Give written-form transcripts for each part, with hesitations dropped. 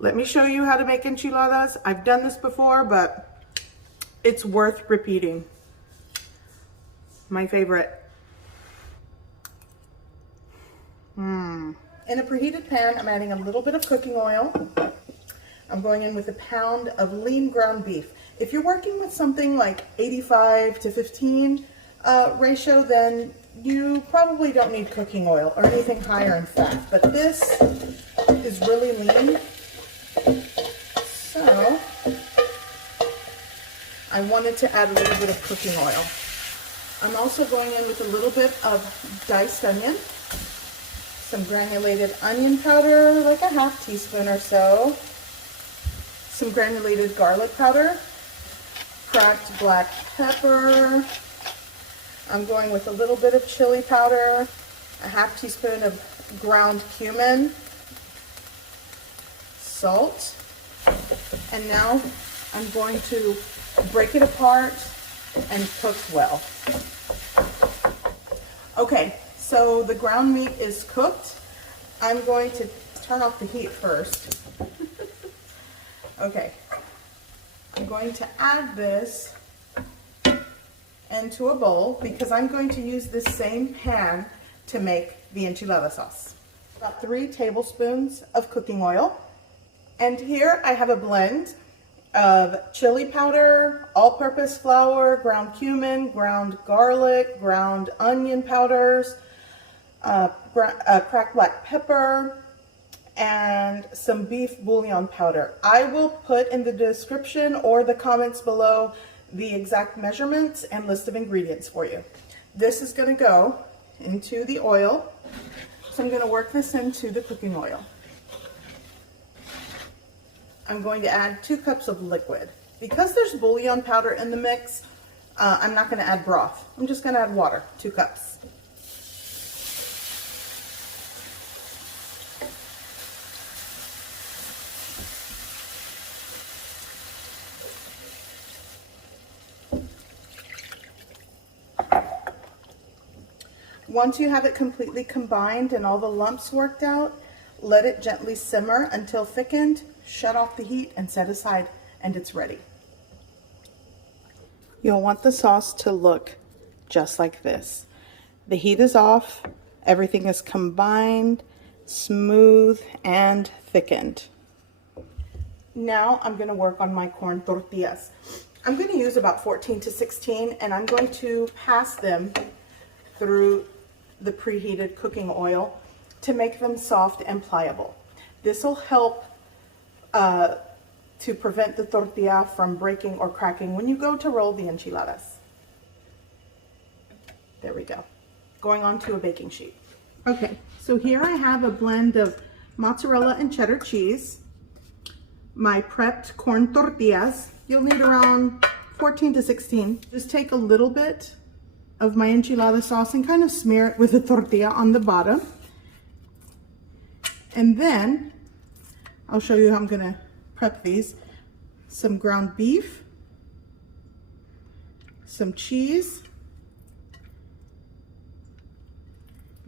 Let me show you how to make enchiladas. I've done this before, but it's worth repeating. My favorite. In a preheated pan, I'm adding a little bit of cooking oil. I'm going in with a pound of lean ground beef. If you're working with something like 85 to 15 ratio, then you probably don't need cooking oil or anything higher in fat. But this is really lean. So I wanted to add a little bit of cooking oil. I'm also going in with a little bit of diced onion, some granulated onion powder, like a half teaspoon or so, some granulated garlic powder, cracked black pepper. I'm going with a little bit of chili powder, a half teaspoon of ground cumin, salt, and now I'm going to break it apart and cook well. Okay, so the ground meat is cooked. I'm going to turn off the heat first. Okay, I'm going to add this into a bowl because I'm going to use this same pan to make the enchilada sauce. About 3 tablespoons of cooking oil. And here I have a blend of chili powder, all-purpose flour, ground cumin, ground garlic, ground onion powders, cracked black pepper, and some beef bouillon powder. I will put in the description or the comments below the exact measurements and list of ingredients for you. This is going to go into the oil, so I'm going to work this into the cooking oil. I'm going to add 2 cups of liquid. Because there's bouillon powder in the mix, I'm not going to add broth. I'm just going to add water, 2 cups. Once you have it completely combined and all the lumps worked out, let it gently simmer until thickened, shut off the heat and set aside, and it's ready. You'll want the sauce to look just like this. The heat is off, everything is combined, smooth, and thickened. Now I'm going to work on my corn tortillas. I'm going to use about 14 to 16, and I'm going to pass them through the preheated cooking oil to make them soft and pliable. This will help to prevent the tortilla from breaking or cracking when you go to roll the enchiladas. There we go. Going on to a baking sheet. Okay, so here I have a blend of mozzarella and cheddar cheese, my prepped corn tortillas. You'll need around 14 to 16. Just take a little bit of my enchilada sauce and kind of smear it with the tortilla on the bottom. And then I'll show you how I'm gonna prep these. Some ground beef, some cheese,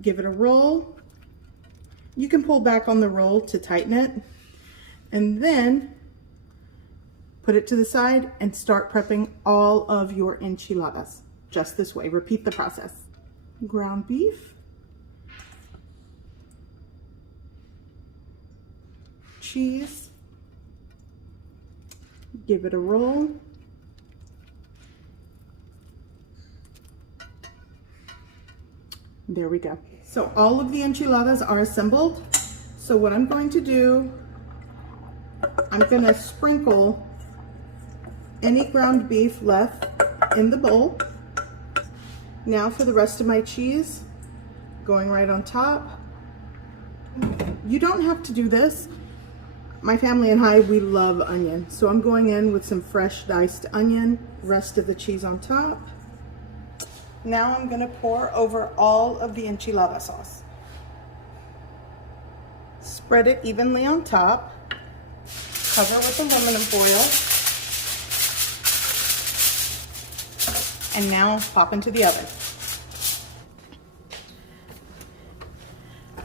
give it a roll. You can pull back on the roll to tighten it, and then put it to the side and start prepping all of your enchiladas. Just this way, repeat the process. Ground beef, cheese, give it a roll, there we go. So all of the enchiladas are assembled. So what I'm going to do, I'm going to sprinkle any ground beef left in the bowl. Now for the rest of my cheese, going right on top. You don't have to do this. My family and I, we love onion. So I'm going in with some fresh diced onion, rest of the cheese on top. Now I'm gonna pour over all of the enchilada sauce. Spread it evenly on top. Cover with aluminum foil. And now pop into the oven.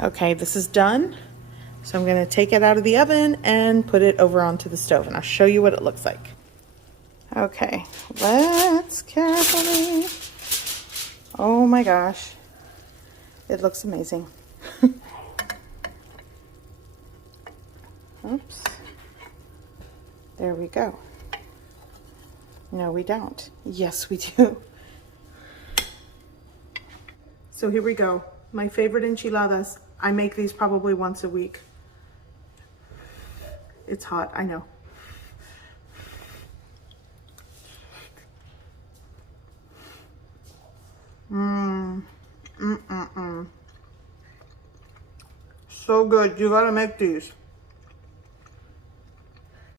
Okay, this is done. So I'm gonna take it out of the oven and put it over onto the stove, and I'll show you what it looks like. Okay, let's carefully, oh my gosh, it looks amazing. Oops, there we go. No, we don't. Yes, we do. So here we go. My favorite enchiladas. I make these probably once a week. It's hot, I know. So good. You gotta make these.